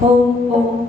ओम ओम।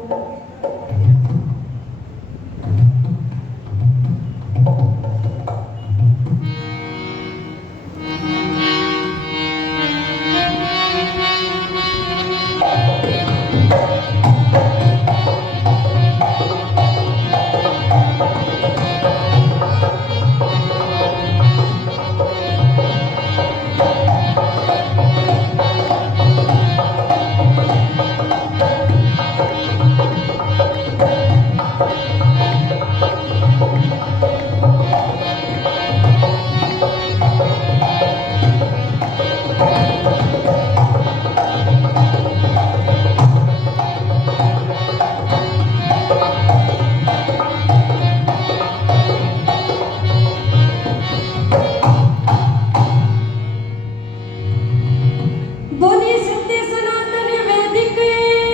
बोलिए सत्य सनातन वैदिक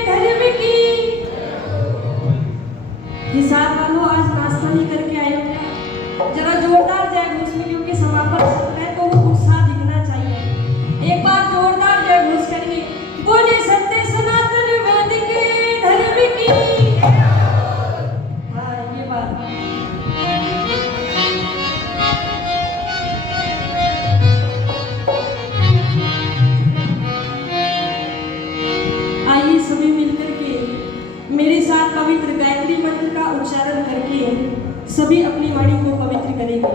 धर्म की। हिसाब वालों आज नाश्ता नहीं करके आए क्या? जरा जोरदार जय घोष में, क्योंकि समापन सत्र है तो वो उत्साह दिखना चाहिए। एक बार जोरदार जय घोष करिए। बोलिए सत्य सनातन वैदिक धर्म की। हाँ ये बात। आइए सभी मिलकर के मेरे साथ पवित्र गायत्री मंत्र का उच्चारण करके सभी अपनी वाणी को पवित्र करेंगे।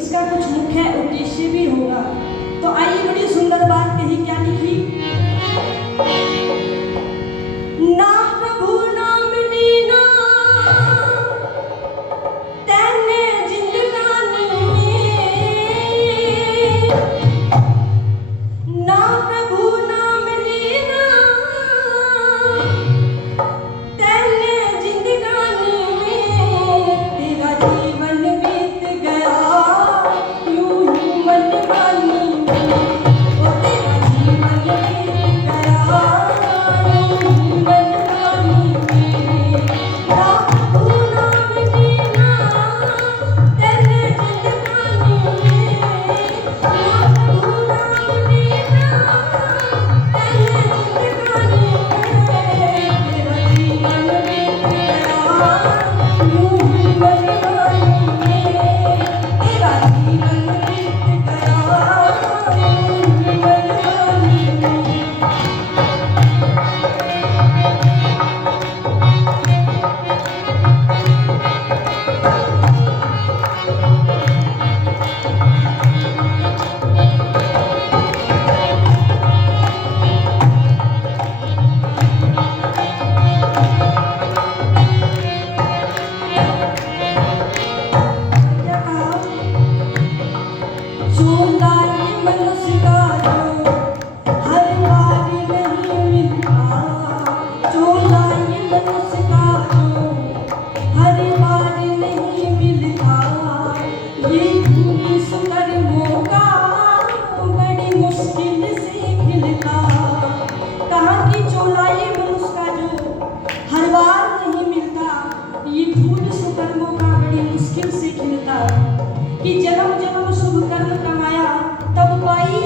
इसका कुछ मुख्य उद्देश्य भी होगा। तो आइए बड़ी सुंदर बात कही, क्या लिखी? ना प्रभु नाम लीना तेने जिंदगानी में, ना प्रभु नाम लीना तेने जिंदगानी में, तेरा जीवन बीत गया यूं ही मनमानी में, ओ तेरा जीवन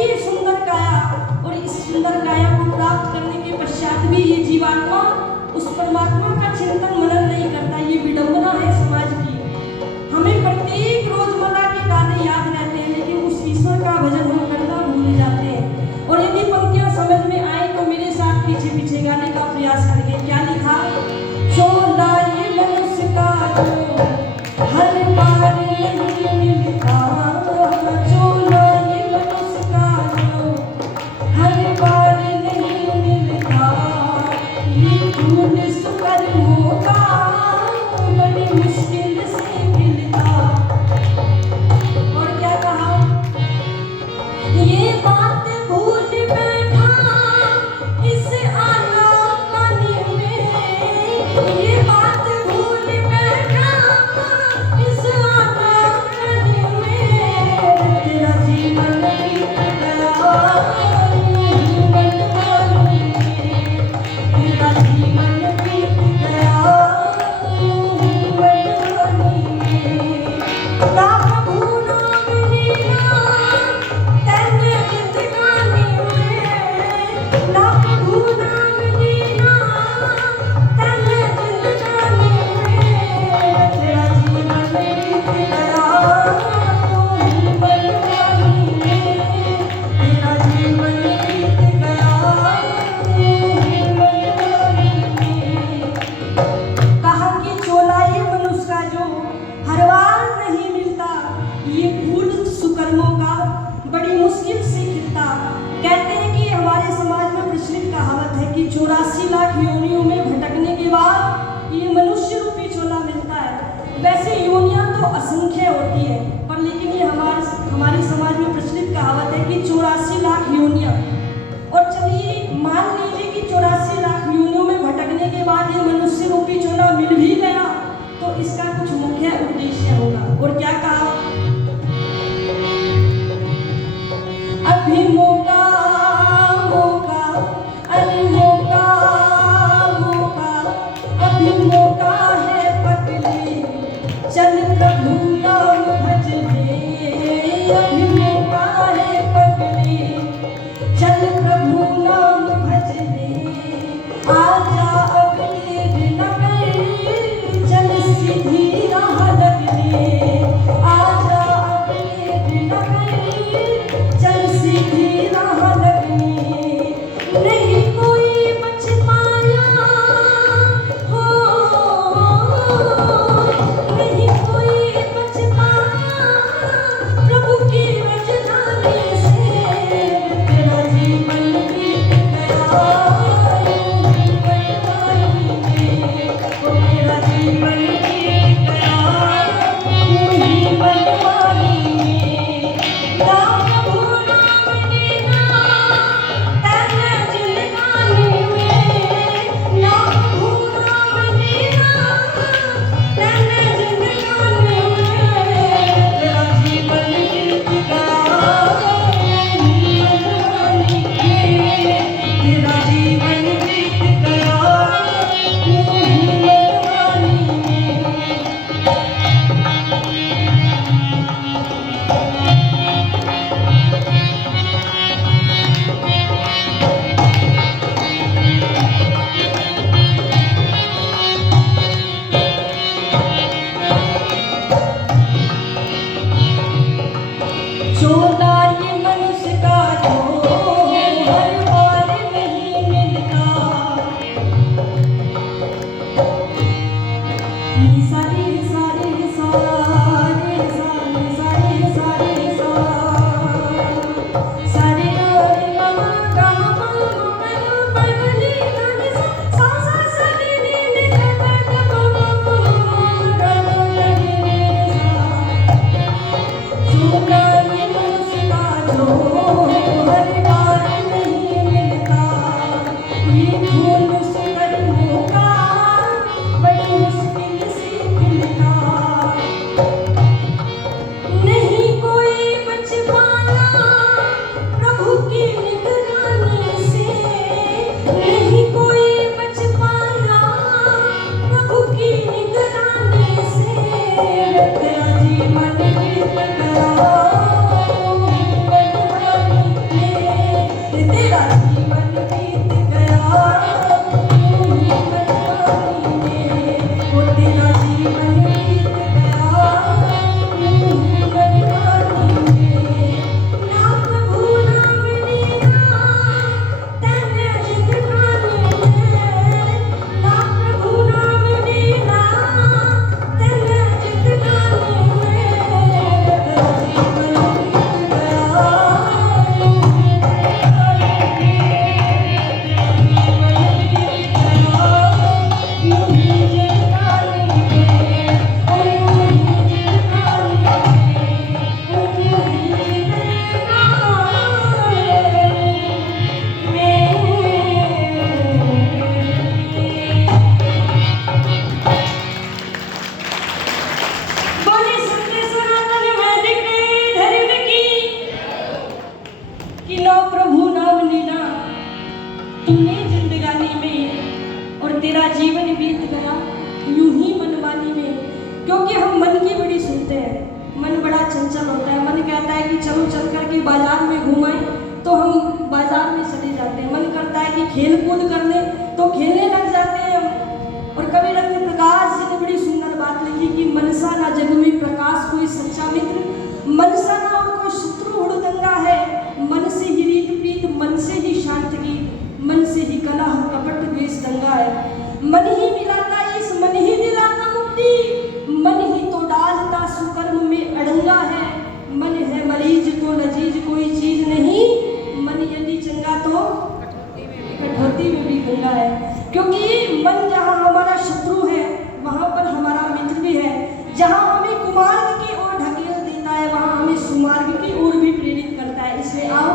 ये सुंदर काया, और इस सुंदर काया को प्राप्त करने के पश्चात भी ये जीवात्मा उस परमात्मा का चिंतन मनन नहीं करता। ये विडंबना है समाज की। हमें प्रत्येक रोजमर्रा के कार्य याद रहते हैं, लेकिन उस ईश्वर का भजन हम करना भूल जाते हैं। और यदि पंक्तियां समझ में आए तो मेरे साथ पीछे पीछे गाने का प्रयास करिए। क्या लिखा? चोला ये मनुष्य का जो हर बार नहीं मिलता, चोला ये मनुष्य का जो हर बार नहीं मिलता, ये फूल सुकर्मों का बड़ी मुश्किल से खिलता। और क्या कहा? ये बात भूल बैठा इस आनाकानी में, ये बात भूल बैठा इस आनाकानी में, तेरा जीवन बीत गया मनमानी में, तेरा जीवन बीत गया मनमानी में। ना प्रभु नाम लीना तेने जिंदगानी में, ना प्रभु नाम लीना तेने जिंदगानी में, तेरा जीवन बीत गया मनमानी में, तेरा जीवन बीत गया मनमानी में। कहा कि चोला ये मनुष्य का जो हर बार नहीं मिलता, ये फूल सुकर्मों का बड़ी मुश्किल से खिलता। कहते हैं कि हमारे समाज में प्रचलित कहावत है कि 84 लाख योनियों में भटकने के बाद ये मनुष्य रूपी चोला मिलता है। वैसे योनियां तो असंख्य होती है, पर लेकिन ये हमारे समाज में प्रचलित कहावत है कि 84 लाख योनियां। और चलिए मान लीजिए कि 84 लाख योनियों में भटकने के बाद ये मनुष्य रूपी चोला मिल भी गया, तो इसका कुछ मुख्य उद्देश्य होगा। और क्या कहा? अभी मौका मौका, अरे मौका मौका, अभी मौका है पगली, चल प्रभु नाम भज ले, अभी मौका है पगली, चल प्रभु नाम भज ले, आजा अगले दिन चल सीधी राह लग ले, आजा अगले दिन चल सीधी राह लग ले, नहीं कोई बच पाया हो, नहीं कोई बच पाया प्रभु की रज चंचल होता है। मन कहता है कि चलो चल करके बाजार में घुमाएं, तो हम बाजार में चले जाते हैं। मन करता है कि खेल कूद कर ले, तो खेलने लग जाते हैं हम। और कवि रत्न प्रकाश जी ने बड़ी सुंदर बात लिखी कि मनसा ना जग में प्रकाश कोई सच्चा मित्र, मनसा ना और कोई शत्रु हुड़दंगा है। मन से ही रीत प्रीत, मन से ही शांत गीत, मन से ही कला कपट द्वेष दंगा है। मन ही मिलाता इस, मन ही दिलाता मुक्ति, मन ही तो डालता सुकर्म में अड़ंगा है। मन है मरीज तो लजीज कोई चीज नहीं, मन यदि चंगा तो कठौती में भी गंगा है। क्योंकि मन जहाँ हमारा शत्रु है वहाँ पर हमारा मित्र भी है। जहाँ हमें कुमार्ग की ओर ढकेल देता है वहाँ हमें सुमार्ग की ओर भी प्रेरित करता है। इसलिए आओ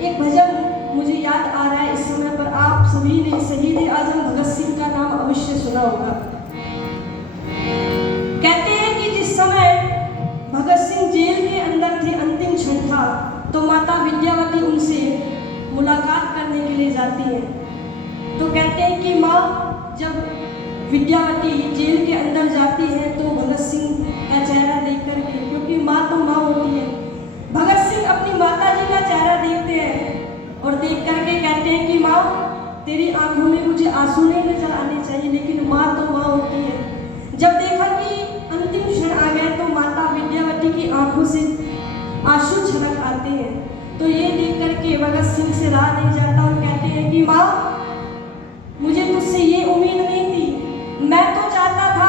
एक भजन मुझे याद आ रहा है इस समय पर, आप सभी ने शहीद आजम भगत सिंह का नाम अवश्य सुना होगा। कहते हैं कि जिस समय भगत सिंह जेल के अंदर थे, अंतिम क्षण था, तो माता विद्यावती उनसे मुलाकात करने के लिए जाती है। तो कहते हैं कि माँ जब विद्यावती जेल के अंदर जाती है तो भगत सिंह का चेहरा देख करके, क्योंकि माँ तो माँ होती है, भगत सिंह अपनी माता जी का चेहरा देखते हैं और देख करके कहते हैं कि माँ तेरी आंखों में मुझे आंसू नहीं नजर आने चाहिए, लेकिन माँ तो माँ होती है। जब देखा कि अंतिम क्षण आ गए तो माता विद्यावती की आंखों से आंसू छलक आते हैं। तो ये देख करके भगत सिंह से रहा नहीं जाता और कहते हैं कि माँ मुझे तुझसे ये उम्मीद नहीं थी, मैं तो चाहता था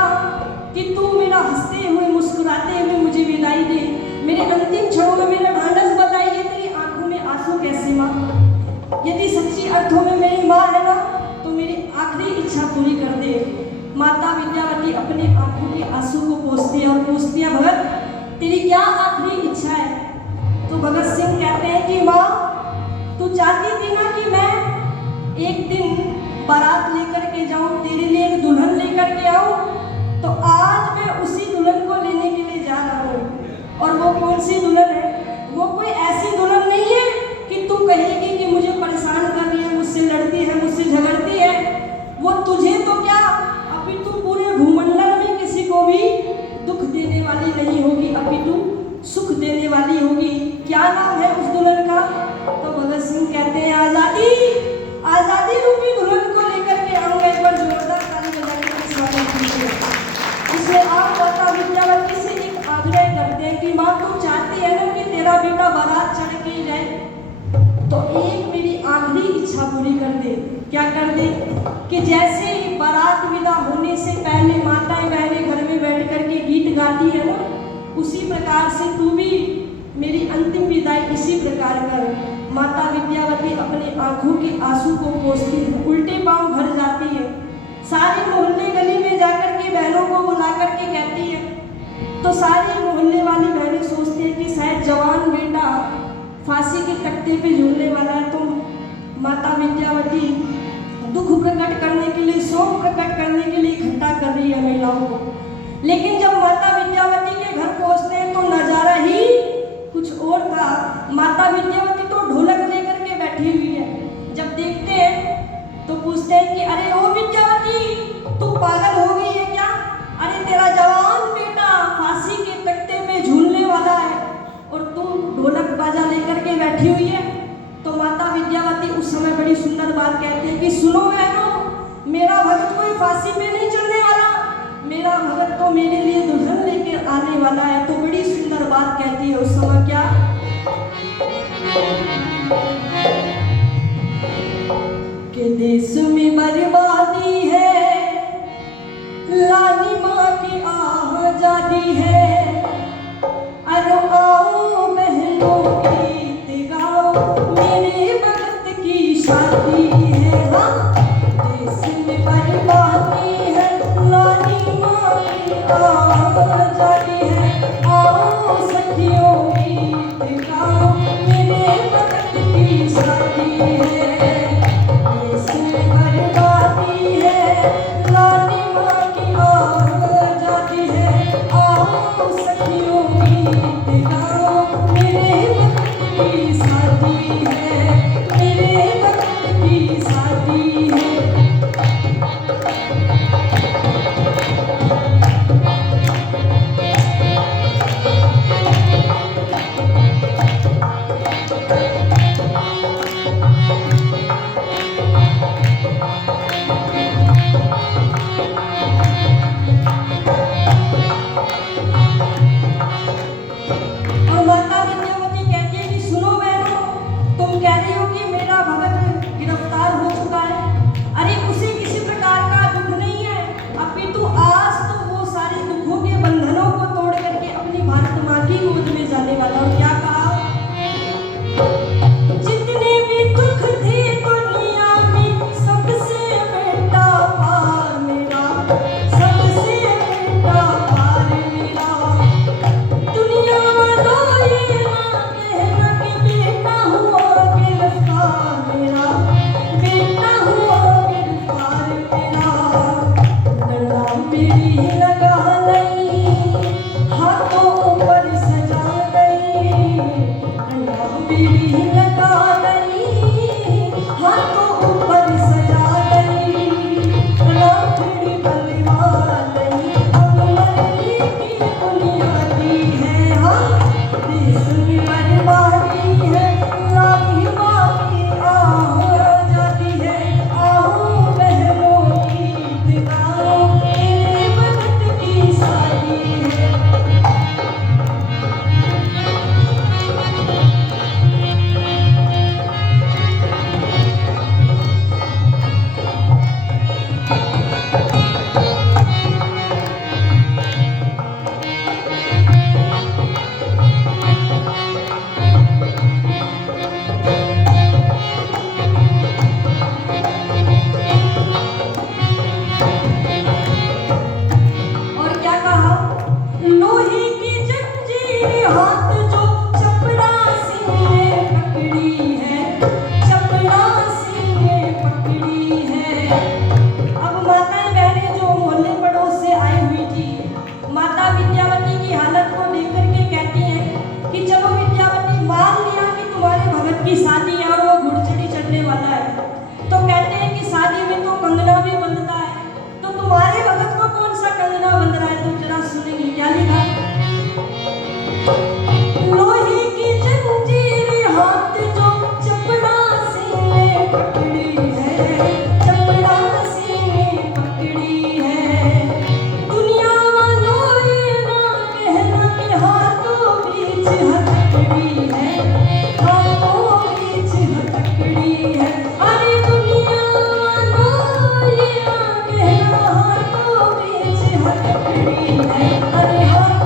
कि तू मेरा हंसते हुए मुस्कुराते हुए मुझे विदाई दे, मेरे अंतिम क्षणों में मेरा ढांढस बताइए तेरी आंखों में आंसू कैसे माँ। यदि सच्ची अर्थों में मेरी माँ है ना तो मेरी आखिरी इच्छा पूरी कर दे। माता विद्यावती अपने आंखों के आंसू को पोंछती है और पूछती है भगत तेरी क्या आखिरी इच्छा है। तो भगत सिंह कहते हैं कि माँ तू चाहती थी ना कि मैं एक दिन बारात लेकर के जाऊं, तेरे लिए एक दुल्हन लेकर के आऊं, तो आज मैं उसी दुल्हन को लेने के लिए जा रहा हूँ। और वो कौन सी दुल्हन है? वो कोई ऐसी दुल्हन नहीं है कि तू कहेगी कि मुझे परेशान कर रही है, मुझसे लड़ती है, मुझसे झगड़ती है। वो तुझे तो क्या अपितु पूरे भूमंडल में किसी को भी दुख देने वाली नहीं होगी, अपितु सुख देने वाली होगी। क्या नाम है उस दुल्हन का? तो भगत सिंह कहते हैं आजादी, आजादी रूपी दुल्हन को लेकर के आऊंगा। एक बार जोरदार ताली बजा के स्वागत कीजिए। इसलिए आप माता विद्यावती से एक आग्रह करते हैं कि माँ तू चाहती है ना कि तेरा बेटा बारात चढ़ के जाए, तो एक मेरी आखिरी इच्छा पूरी कर दे। क्या कर दे? कि जैसे बारात विदा होने से पहले माताएं बहनें घर में बैठ करके गीत गाती है ना, उसी प्रकार से तू भी मेरी अंतिम विदाई इसी प्रकार कर। माता विद्यावती अपने आंखों के आंसू को पोंछती है, उल्टे पांव घर जाती है, सारी मोहल्ले गली में जाकर के बहनों को बुला करके कहती है। तो सारी मोहल्ले वाली बहनें सोचती है कि शायद जवान बेटा फांसी के तख्ते पे झूलने वाला है, तो माता विद्यावती दुख प्रकट करने के लिए, शोक प्रकट करने के लिए इकट्ठा कर रही है महिलाओं को। लेकिन जब माता विद्यावती के घर पहुंचते हैं तो नजारा ही कुछ और था। माता विद्यावती तो ढोलक लेकर के बैठी हुई है। जब देखते हैं तो पूछते हैं कि अरे ओ विद्यावती तू पागल हो गई है क्या? अरे तेरा जवान बेटा फांसी के तख्ते पे झूलने वाला है और तू ढोलक बाजा लेकर के बैठी हुई है। तो माता विद्यावती उस समय बड़ी सुंदर बात कहती है कि सुनो बहनों, मेरा भगत कोई फांसी पे नहीं चढ़ने वाला, मेरा भगत तो मेरे लिए दुल्हन लेकर आने वाला है। तो बड़ी सुंदर बात कहती है उस समय। क्या कि देश में बर्बादी है, लानी माँ की आजादी है, अरे आओ बहनों गीत गाओ, मेरे भगत की शादी है। हाँ देश में बर्बादी है, लानी माँ की आजादी है, आओ सखियों गीत गाओ, मेरे भगत की शादी है। देश में बर्बादी है, लानी माँ की आजादी है, आओ सखियों गीत गाओ, मेरे भगत की शादी है, मेरे भगत की बीड़ी लगा गई, हाथों ऊपर सजा गई, राखड़ी बंधवा गई, अब मरने की दुनिया दी है। हाँ, देश में बर्बादी है, लागी बाकी आओ जाती है, आओ बहनों गीत गाओ, तेरे वक्त की शादी है। और क्या कहा, लोहे की जंजीर हाथ जो चपड़ासी ने पकड़ी है, चपड़ासी ने पकड़ी है। अब माताएं बहनें जो मोहल्ले पड़ोस से आई हुई थी, माता विद्यावती की हालत को देख करके कहती हैं कि चलो विद्यावती, मान लिया कि तुम्हारे भगत की शादी है और वो घुड़चढ़ी चढ़ने वाला है, तो कहते हैं कि शादी में तो कंगना भी बंधता है, तो तुम्हारे भगत को कौन सा कंगना बंध रहा है, तुम जरा सुनेंगे क्या लिखा। लोहे की जंजीर हाथ जो चपड़ासी ने पकड़ी है, चपड़ासी ने पकड़ी है। दुनिया वालों ये ना कहना कि हाथों बीच हथकड़ी है, हाथों बीच हथकड़ी है। अरे दुनिया वालों ये ना कहना हाथों बीच हथकड़ी है, अरे हाथों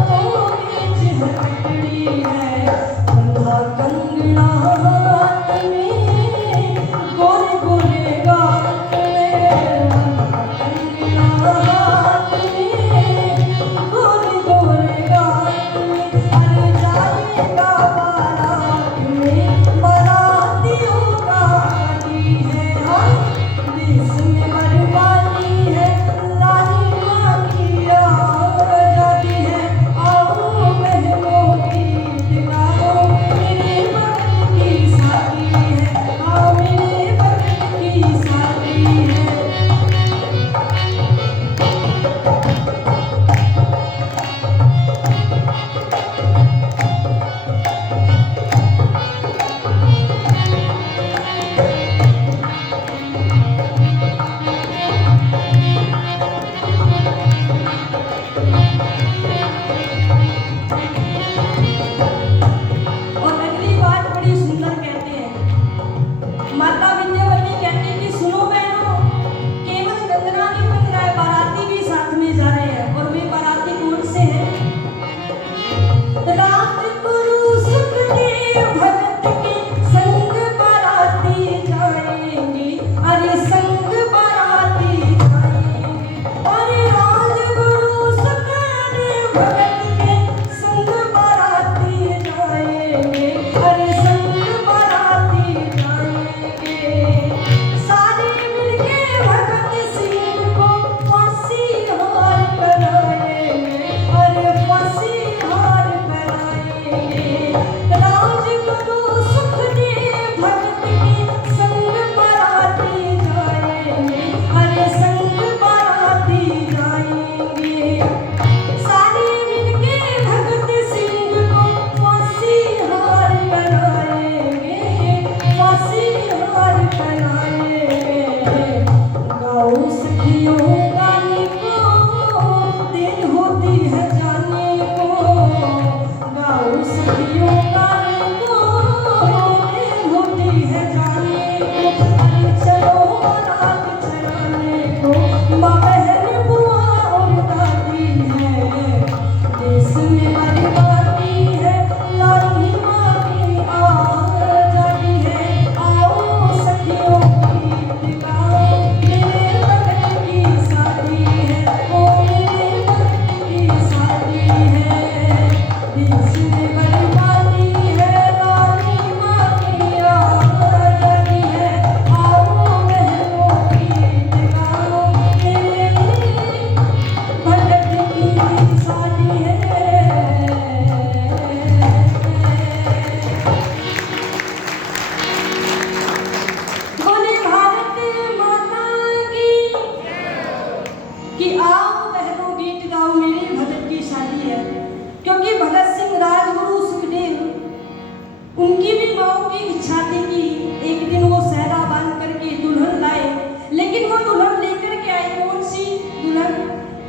उनकी भी माओ की इच्छा थी कि एक दिन वो सहरा बांध करके दुल्हन लाए, लेकिन वो दुल्हन लेकर के आए कौन सी दुल्हन?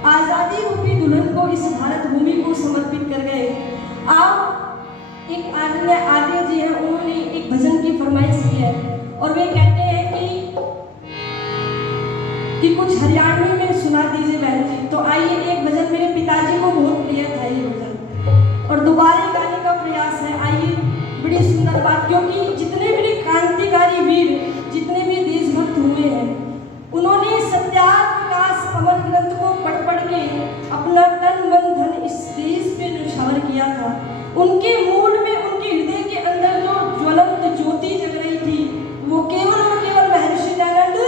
आज़ादी रूपी दुल्हन को इस भारत भूमि को समर्पित कर गए। आप एक आर्य जी हैं, उन्होंने एक भजन की फरमाइश की है और वे कहते हैं कि कुछ हरियाणवी में सुना दीजिए बहन जी। तो आइए, एक भजन मेरे पिताजी को बहुत प्रिय था ये भजन, और दोबारा गाने का प्रयास है। आइए, बड़ी सुंदर बात, क्योंकि जितने भी क्रांतिकारी वीर, जितने भी देशभक्त हुए हैं, उन्होंने सत्याग्रह प्रकाश अमर ग्रंथ को पढ़ पढ़ के अपना तन मन धन इस देश पे न्यौछावर किया था। उनके मूल में, उनके हृदय के अंदर जो ज्वलंत ज्योति जग रही थी, वो केवल और केवल महर्षि दयानंद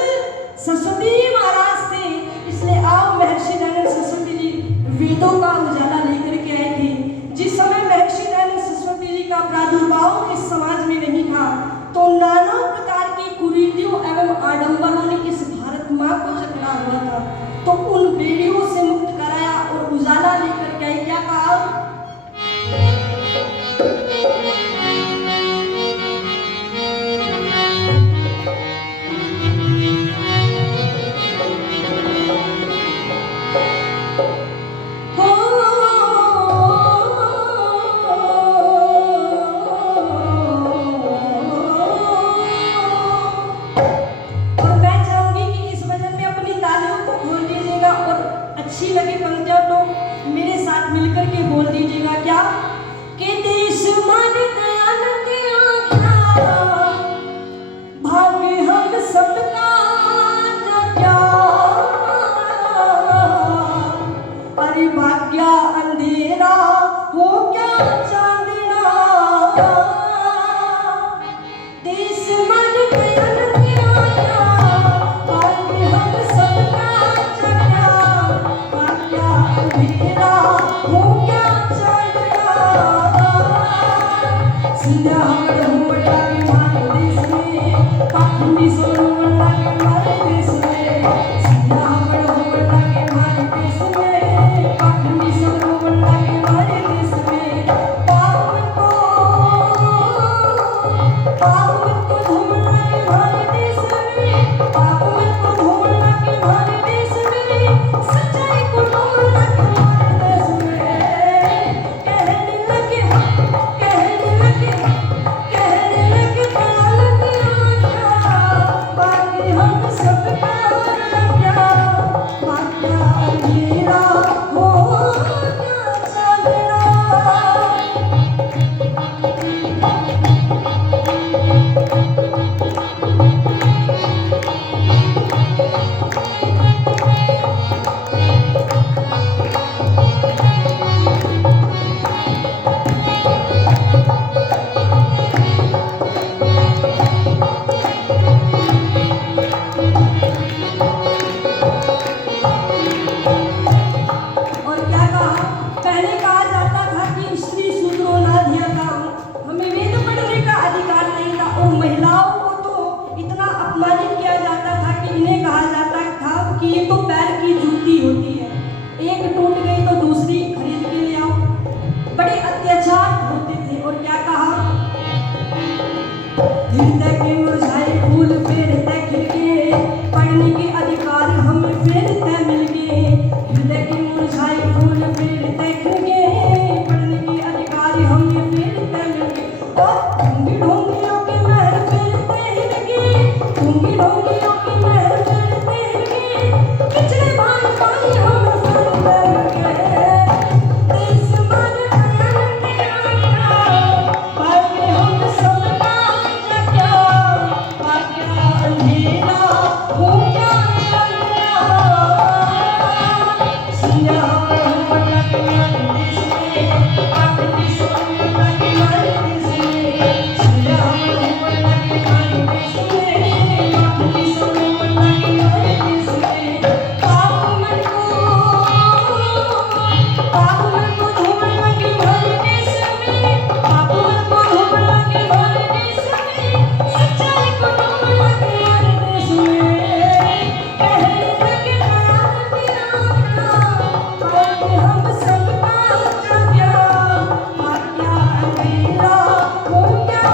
सरस्वती महाराज थे। इसलिए आओ, महर्षि दयानंद सरस्वती जी वेदों का उजाला लेकर के आए थे। जिस समय महर्षि दयानंद सरस्वती जी का प्रादुर्भाव इस समाज में नहीं था, तो नाना प्रकार की कुरीतियों एवं आडंबरों ने इस भारत माँ को जकड़ा हुआ था। तो उन बेड़ियों से मुक्त कराया और उजाला लेकर के आए। क्या कहा? अच्छी लगी पंक्तियां तो मेरे साथ मिलकर के बोल दीजिएगा। क्या कि देश मन दयानंद आज्ञा, भाग्य हम सबका क्या, अरे भाग्य अंधेरा हो क्या चांदना, देश मन दयानंद आज्ञा, भाग्य हम सबका अंधेरा हो क्या चांदना, संध्या हमर होमर लागे हमारे देश में, पाखंडी सोनमर लागे हमारे देश में, संध्या हमर होमर लागे हमारे देश में, पाखंडी सोनमर लागे हमारे देश में। पावन को धूम लागे हमारे देश में, पावन को धूम लागे हमारे देश में, सच्चाई को धूम लागे हमारे देश में। कहने लगे दयानंद आज्ञा, बाकी हम सबका क्या, भाग्य अंधेरा हो क्या चांदना। ये तो पैर की जूती होती है, एक टूट गई तो दूसरी खरीद के ले आओ। बड़े अत्याचार होते थे। और क्या कहा? हृदय के मुरझाए फूल फिर तय खिल गए, पढ़ने के अधिकार हमें फिर तय मिल गए। हृदय के मुरझाए फूल फिर तय खिल गए, पढ़ने के अधिकार हमें फिर तय मिल गए। और ढोंगी ढोंगियों के महल फिर तय हिल गए, ढोंगी ढोंगियों के महल फिर तय हिल गए, किचड़े भाई भाई हम फिर तय मिल गए। देश मन दयानंद आज्ञा, भाग्य हम सबका क्या, भाग्य अंधेरा हो क्या चांदना, संध्या हमर लागे हमारे देश में, पाखंडी सोनमर लागे हमारे देश में, संध्या हमर लागे हमारे देश में, पाखंडी सोनमर लागे हमारे देश में। पावन को धूम लागे हमारे देश में, पावन को धूम लागे हमारे देश में, सच्चाई को धूम लागे हमारे देश में। कहने लगे दयानंद आज्ञा, भाग्य हम सबका क्या, भाग्य अंधेरा हो क्या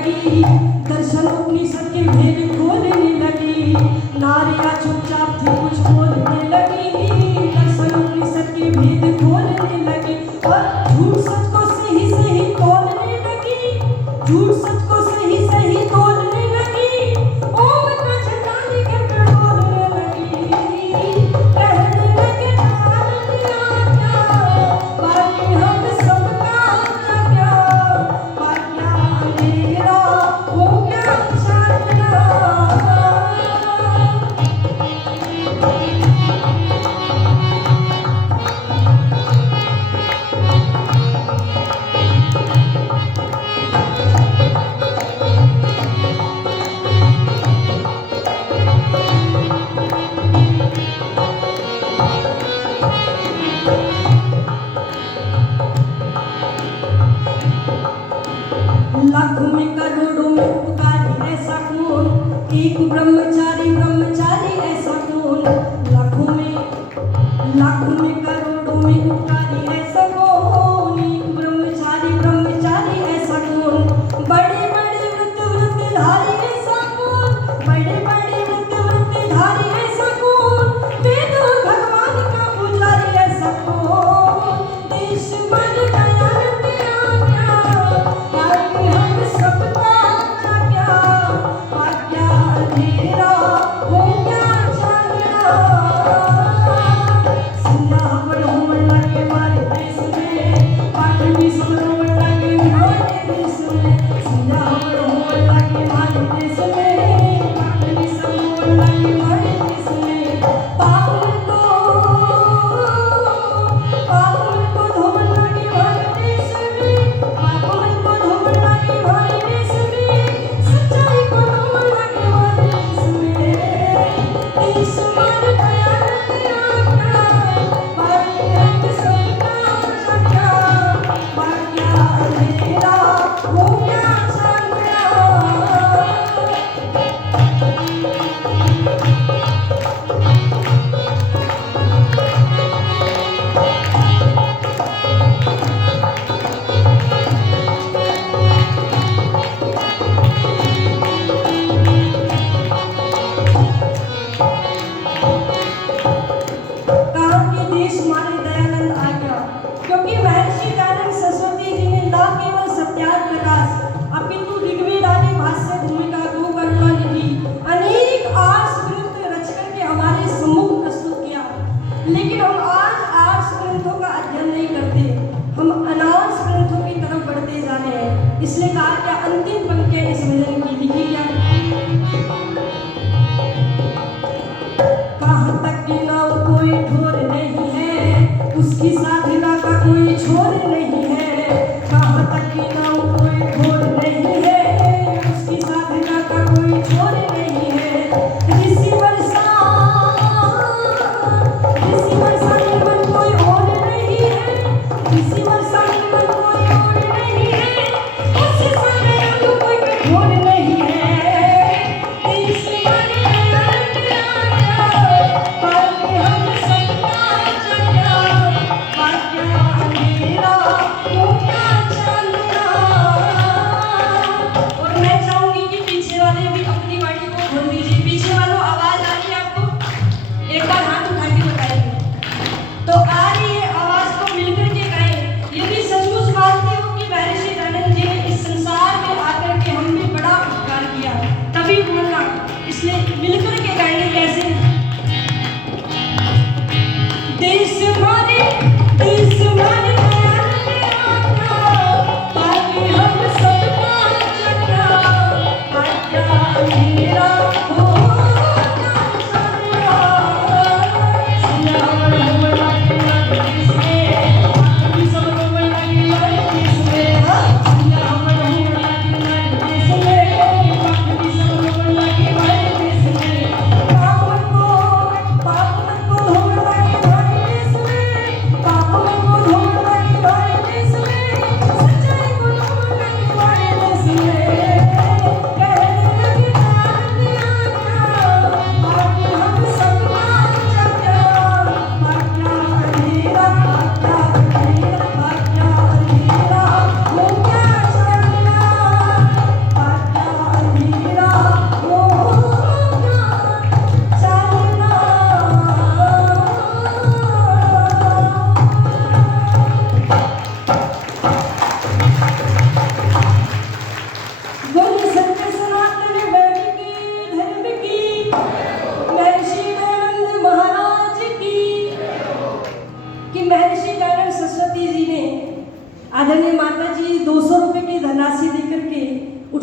लगी, दर्शन उपनिषद के भेद खोलने लगी। नारियां चुपचाप थी कुछ बोलने लगी, दर्शन उपनिषद के भेद खोलने लगी। और झूठ सच को सही सही तोलने लगी, झूठ सच को सही सही तोलने लगी। ओम का झंडा लेकर के डोलने लगी, कहने लगे ठान लिया क्या, बाकी हम सबका क्या, बाकी अंधेरा हो गया चांदना।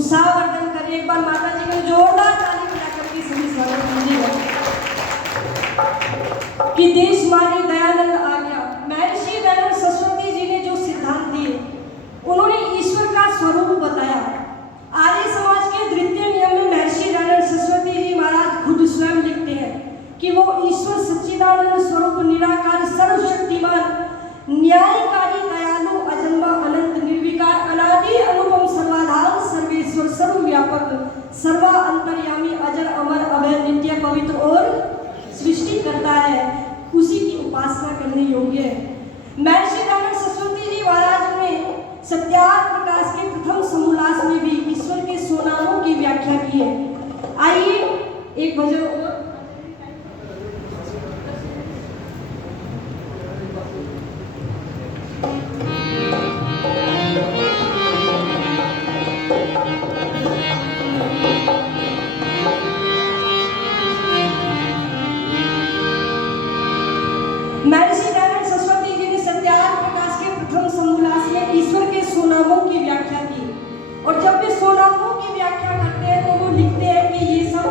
उत्साहवर्धन करिए। एक बार माता जी को जोरदार ताली बजा करके सभी स्वागत कीजिएगा। कि देश माने दयानंद आ गया। महर्षि दयानंद सरस्वती जी ने जो सिद्धांत दिए, उन्होंने ईश्वर का स्वरूप बताया। आर्य समाज के द्वितीय नियम में महर्षि दयानंद सरस्वती जी महाराज खुद स्वयं लिखते हैं कि वो ईश्वर सच्चिदानंद स्वरूप निराकार सर्वशक्तिमान न्यायकारी दयालु अजन्मा अनंत निर्विकार अनादि अनुपम सर्वाधार सर्वेश्वर सर्वव्यापक सर्वा अंतर्यामी अजर अमर अभय नित्य पवित्र और सृष्टि करता है, उसी की उपासना करने योग्य है। महर्षि दयानंद सरस्वती जी महाराज ने सत्यार्थ प्रकाश के प्रथम समोल्लास में भी ईश्वर के स्वनामों की व्याख्या की है। आइए एक भजन और महर्षि दयानंद सरस्वती जी ने सत्यार्थ प्रकाश के प्रथम समोल्लास में ईश्वर के स्वनामों की व्याख्या की। और जब वे स्वनामों की व्याख्या करते हैं तो वो लिखते हैं कि ये सब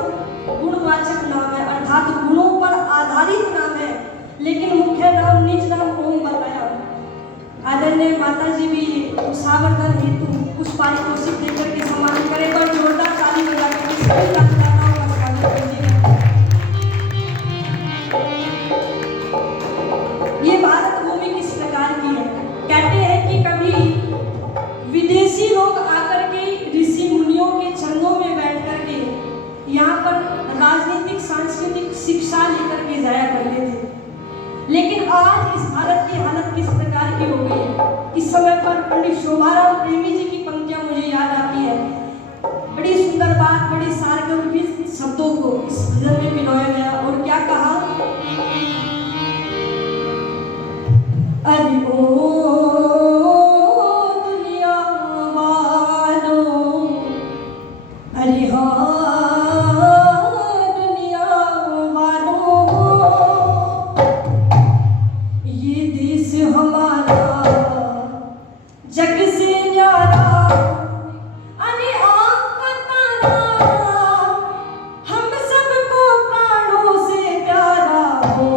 गुणवाचक नाम है, अर्थात गुणों पर आधारित नाम है, लेकिन मुख्य नाम निज नाम ओम बताया। आदरणीय माता जी भी उत्साहवर्धन हेतु कुछ पारितोषिक देकर के सम्मानित करें। और जोरदार ताली बजा करके सभी दाताओं का स्वागत कीजिएगा। ये भारत भूमि किस प्रकार की है? कहते हैं कि कभी विदेशी लोग आकर के ऋषि मुनियों के चरणों में बैठ करके यहाँ पर राजनीतिक सांस्कृतिक शिक्षा लेकर के जाया करते थे। लेकिन आज इस भारत की हालत किस प्रकार की हो गई है? इस समय पर पंडित शोभाराम प्रेमी जी की पंक्तियां मुझे याद आती है। बड़ी सुंदर बात, बड़ी सारगर्भित शब्दों को इस भजन में पिरोया गया। और क्या कहा? अरे ओ दुनिया वालों, अरे हाँ दुनिया वालों, ये देश हमारा जग से न्यारा, अरे आपका तारा हम सबको प्राणों से प्यारा हो।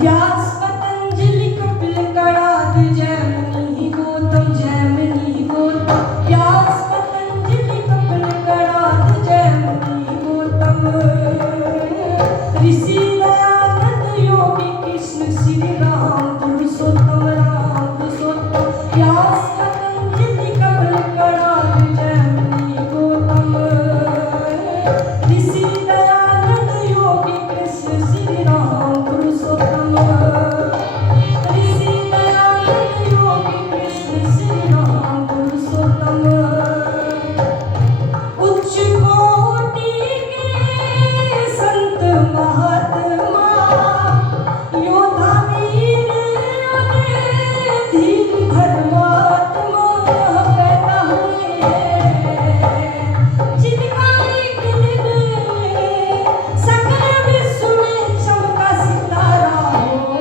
व्यास पतंजलि कपिल कणाद जैमिनी गौतम व्यास पतंजलि कपिल कणाद जैमिनी गौतम ऋषि दयानंद योगी कृष्ण श्री राम पुरुषोत्तम व्यास पतंजलि कपिल कणाद जैमिनी गौतम ऋषि दयानंद योगी कृष्ण श्री राम पुरुषोत्तम ऋषि दयानंद योगी कृष्ण श्री राम पुरुषोत्तम उच्च कोटि के संत महात्मा योद्धा वीर धीर धर्मात्मा पैदा हुए हैं जिनका एक दिन सकल विश्व में चमका सितारा हो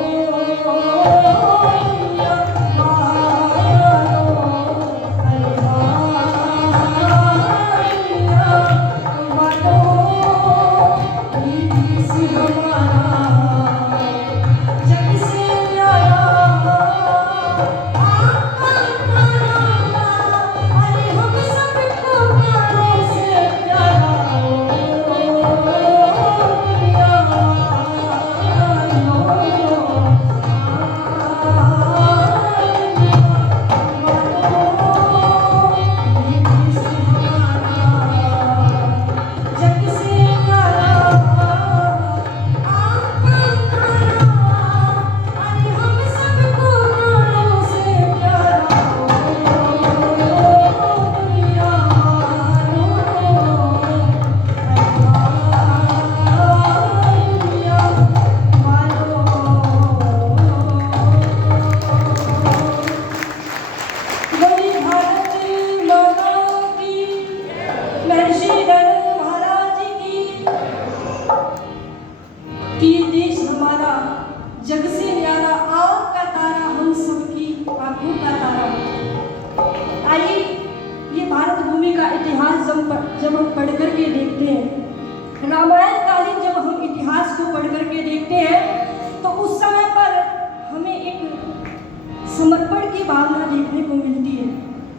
कि देश हमारा जग से न्यारा आँख का तारा हम सबकी आंखों का तारा। आइए ये भारत भूमि का इतिहास जब हम पढ़ करके देखते हैं, रामायण कालीन जब हम इतिहास को पढ़ करके देखते हैं तो उस समय पर हमें एक समर्पण की भावना देखने को मिलती है,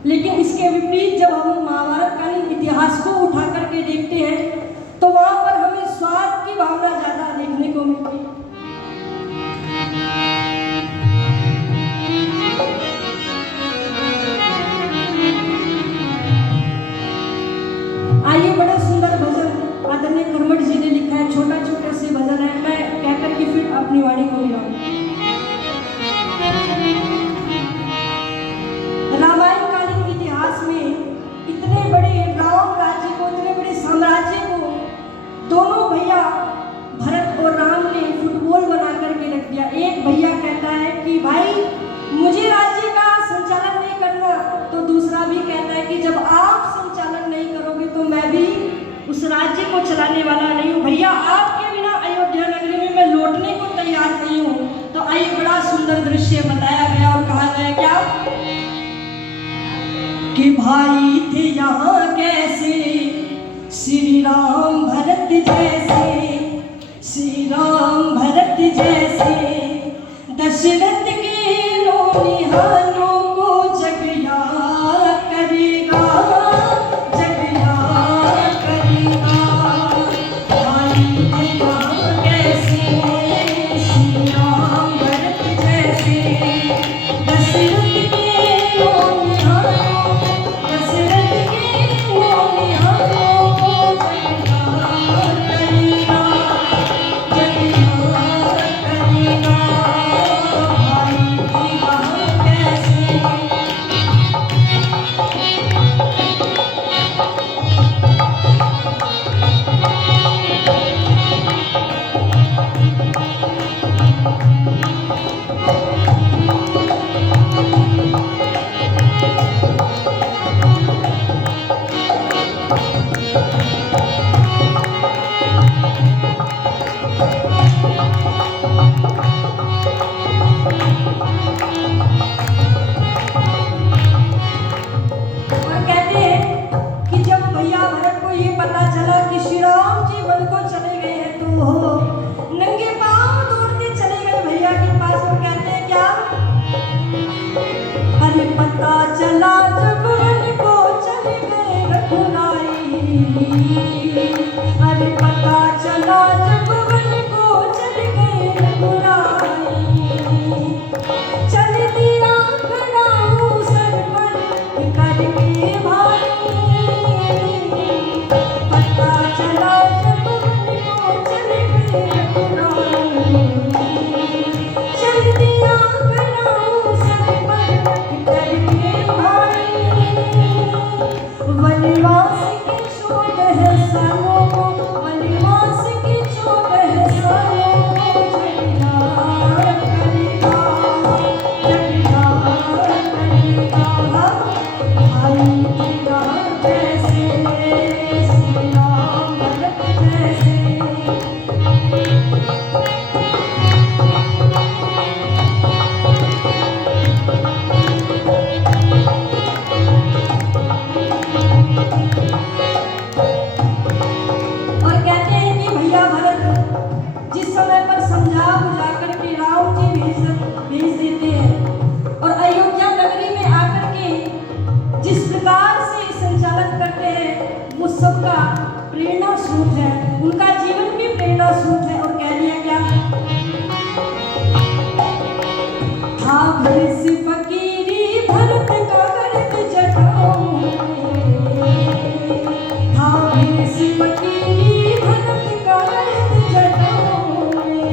लेकिन इसके विपरीत जब हम महाभारत कालीन इतिहास को उठा करके देखते हैं तो वहाँ पर हमें स्वार्थ की भावना ज़्यादा देखने को मिलती है। आइए बड़ा सुंदर भजन आदरणीय कर्मठ जी ने लिखा है, छोटा छोटा से भजन है, मैं कहकर के फिर अपनी वाणी को विराम। रामायण कालीन इतिहास में इतने बड़े राम राज्य को, इतने बड़े साम्राज्य को दोनों भैया भरत और राम ने फुटबॉल बना करके रख दिया। एक भैया कहता है कि भाई मुझे राज्य का संचालन नहीं करना, तो दूसरा भी कहता है कि जब आप संचालन नहीं करोगे तो मैं भी उस राज्य को चलाने वाला नहीं हूँ। भैया आपके बिना अयोध्या नगरी में मैं लौटने को तैयार नहीं हूँ। तो आइए बड़ा सुंदर दृश्य बताया गया और कहा गया क्या कि भाई थे यहाँ कैसे श्री राम भरत जैसे, श्री राम भरत जैसे, दशरथ के नौनिहालों को जग याद करेगा, जग याद करेगा। भाई थे यहाँ कैसे श्री राम भरत जैसे, दशरथ के नौनिहालों, दशरथ के नौनिहालों भीष फकीरी भरत का गर्द जटाओं में, था भीष फकीरी भरत का गर्द जटाओं में,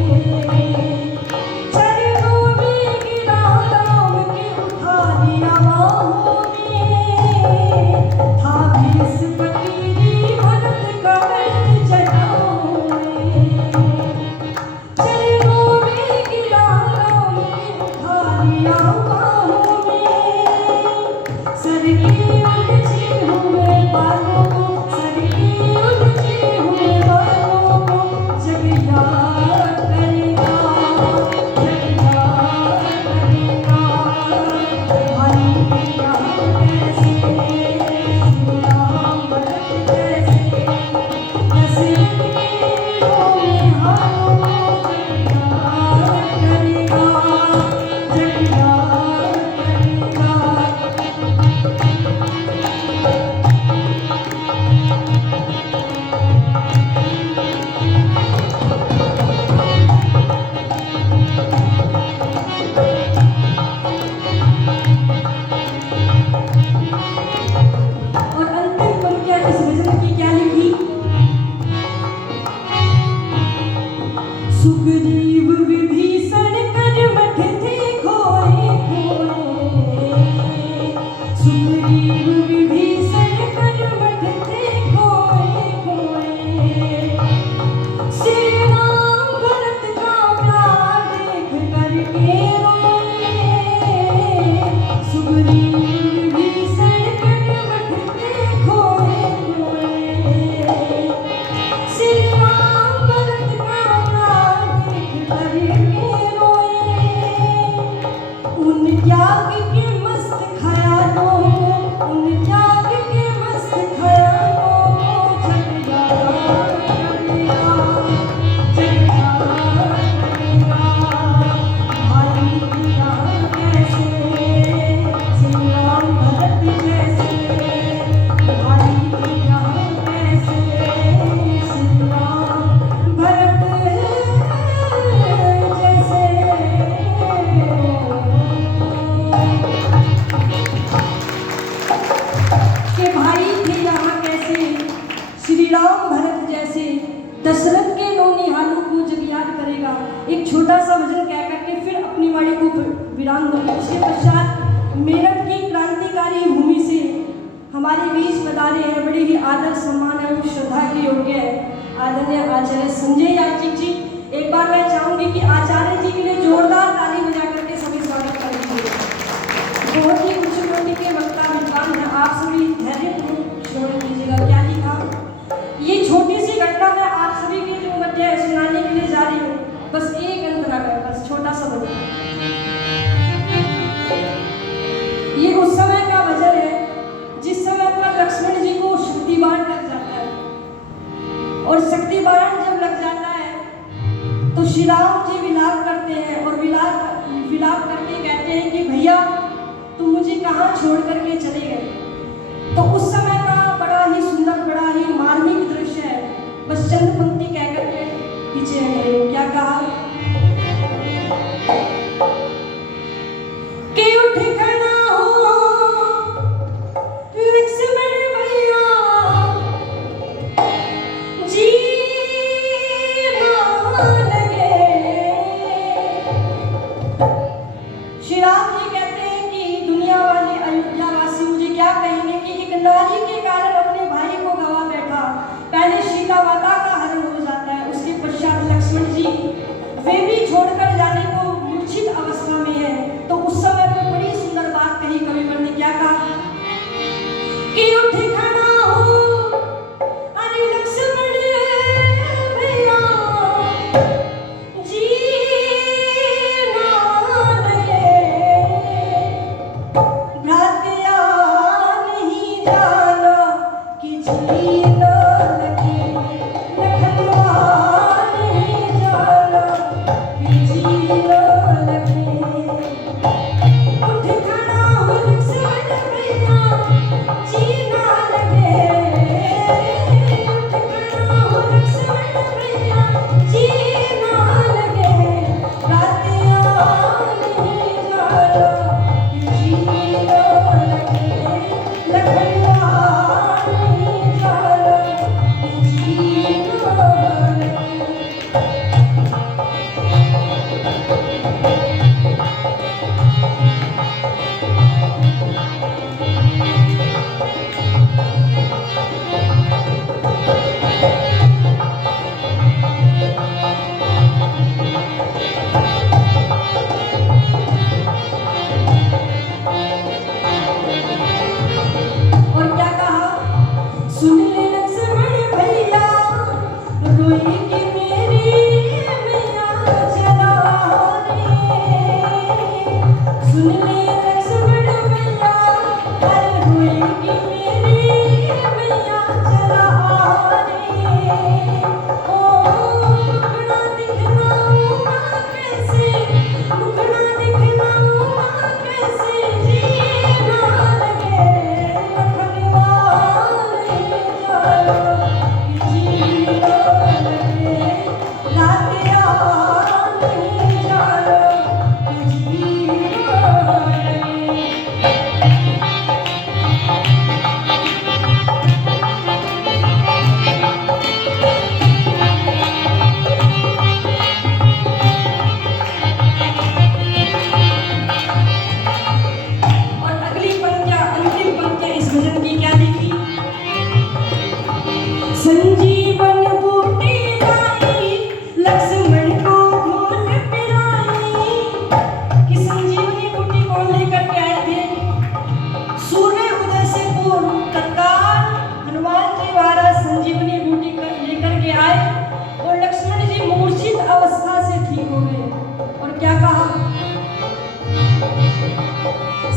चरणों में गिरा राम के उठा लिया बाहों में, था भीष फकीरी भरत का गर्द जटाओं में, चरणों में गिरा राम के उठा लिया बाहों में, सर के उलझे हुए बालों को, सर के उलझे हुए बालों को जग याद करेगा, जग याद करेगा। भाई तेरा कैसे, श्री राम भरत कैसे, दशरथ के रोए हाथों को जग याद करेगा, जग याद करेगा। और अंतिम पंक्तियां इस भजन की क्या लिखी? सुग्रीव विभीषण कर मठ थे खोए खोए, सुग्रीव विभीषण कर मठ थे खोए खोए, श्री राम भरत का प्यार देख करके रोए, सुग्रीव विभीषण कर मठ थे खोए खोए, श्री राम भरत का प्यार देख करके रोए, उन त्याग के मस्त ख्यालों को, उन त्याग के मस्त ख्यालों को जग याद करेगा, जग याद करेगा। भाई तेरा कैसे, श्री राम भरत जैसे, भाई तेरा कैसे, श्री राम भरत जैसे। के भाई थे यहाँ कैसे, श्री राम भरत जैसे, दशरथ के नौनिहालों को जग याद करेगा। एक छोटा सा भजन कह करके फिर अपनी वाणी को विराम दूंगी। उसके पश्चात मेरठ की क्रांतिकारी भूमि से हमारे बीच पधारे हैं, बड़े ही आदर सम्मान एवं श्रद्धा के योग्य है आदरणीय आचार्य संजय याचिक जी। एक बार मैं चाहूंगी कि आचार्य जी के लिए जोरदार ताली बजा करके सभी स्वागत करेंगे। बहुत ही उच्च कोटि के वक्ता विद्वान हैं, आप सभी धैर्यपूर्वक श्रवण कीजिएगा। क्या लिखा? ये छोटी सी घटना मैं आप सभी के जो मध्य सुनाने के लिए जा रही हूँ, बस एक अंतरा है, बस छोटा सा भजन। ये उस समय का भजन है जिस समय पर लक्ष्मण जी को शक्ति बाण लग जाता है, और शक्ति बाण जब लग जाता है तो श्री राम जी विलाप करते हैं, और विलाप करके कहते हैं कि भैया तुम मुझे कहाँ छोड़ करके चले गए। तो उस समय का बड़ा ही सुंदर, बड़ा ही मार्मिक दृश्य है। बस चंद पंक्ति कह करके पीछे हटे। क्या कहा कि उठ खड़ा हो लक्ष्मण भैया, जी ना लगे। श्री राम जी कहते हैं कि दुनिया वाले अयोध्या वासी मुझे क्या कहेंगे कि एक नारी के कारण अपने भाई को गवा बैठा। पहले सीता माता का हरण हो जाता है, उसके पश्चात लक्ष्मण जी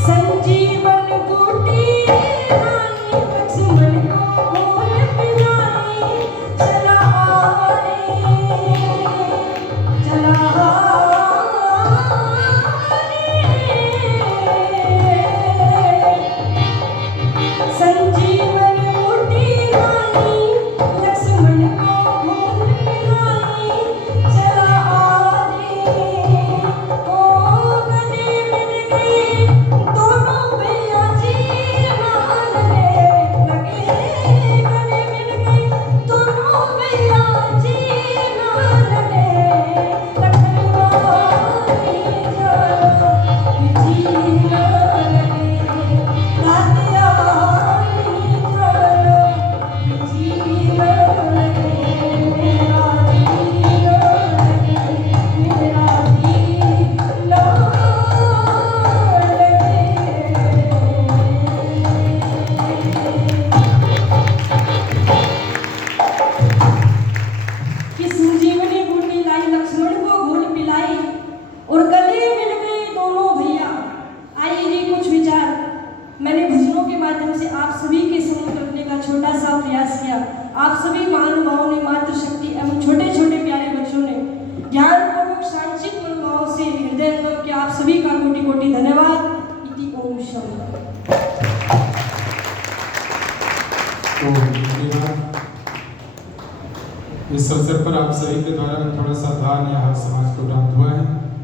संजीवन बूटी लाई लक्ष्मण को घोल पिलाई चला रे चला संजीवन बूटी लाई लक्ष्मण को घोल पिलाई चला रे ओ गले मिल गई दोनों भैया जी मान रे लगे गले मिल गई दोनों भैया जी मान रे लखनवारी जाना जी ना लगे रातियारी जाना जी ना लगे मेरा जी ना लगे मेरा जी ना कि संजीवनी बूटी लाई लक्ष्मण को घोल पिलाई और गले मिल गए दोनों भैया। आइए जी कुछ विचार मैंने भजनों के माध्यम से आप सभी के सम्मुख रखने का छोटा सा प्रयास किया। आप सभी महानुभावों ने मातृशक्ति एवं छोटे छोटे प्यारे बच्चों ने ज्ञानपूर्वक शांचित मनोभाव से हृदय के आप सभी का कोटि कोटि धन्यवाद। इति ओम शांति। तो धन्यवाद। इस अवसर पर आप सभी के द्वारा थोड़ा सा दान या समाज को दान हुआ है।